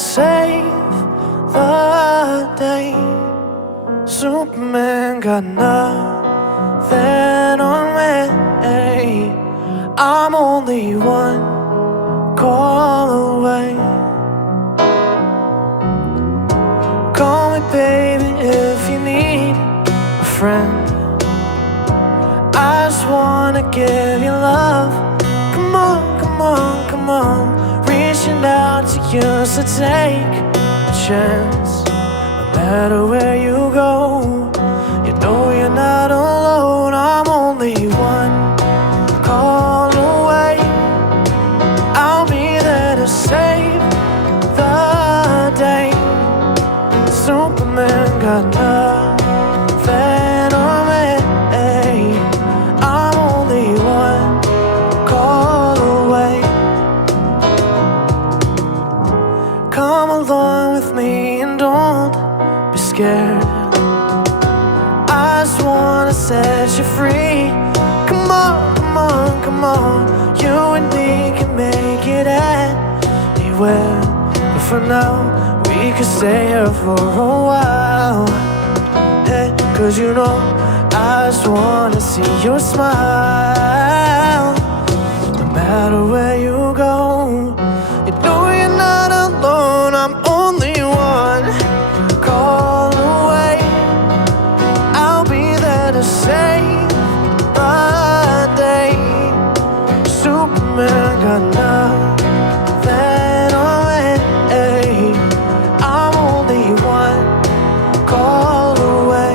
save the day. Superman got nothing on me. I'm only one call away. Call me baby if you need a friend. I just wanna give you love. Come on, come on, come on. Reaching out to you, so take a chance. No matter where you go, you know you're not alone. I'm only one call away. I'll be there to save the day. Superman got nothing on me. I'm only one call away. Come along with me and don't be scared. I just wanna set you free. Come on, come on, come on. You and me can make it anywhere. But for now, we could stay here for a while. Hey, 'cause you know I just wanna see your smile. No matter where you go, you know you're not alone. I'm only one call away. I'll be there to save the day. Superman got nothing on me. I'm only one call away.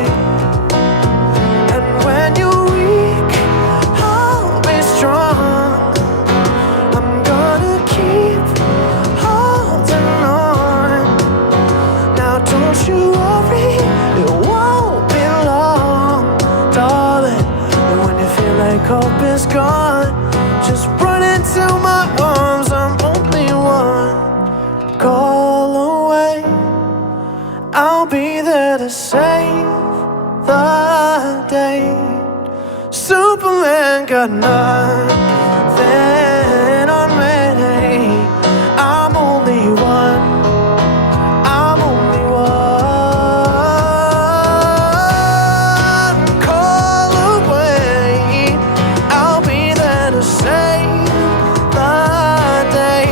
And when you're weak, I'll be strong. I'm gonna keep holding on. Now don't you worry, it won't be long, darling. And when you feel like hope is gone, just run into my arms. I'm only one call away. I'll be there to save the day. Superman got nothing on me. I'm only one. I'm only one call away. I'll be there to save the day.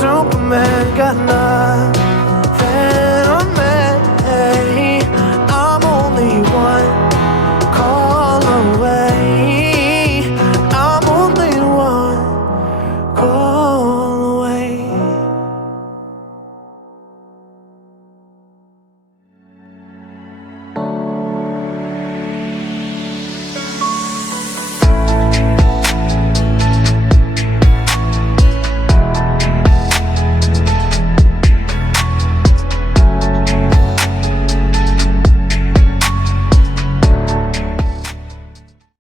Superman got nothing.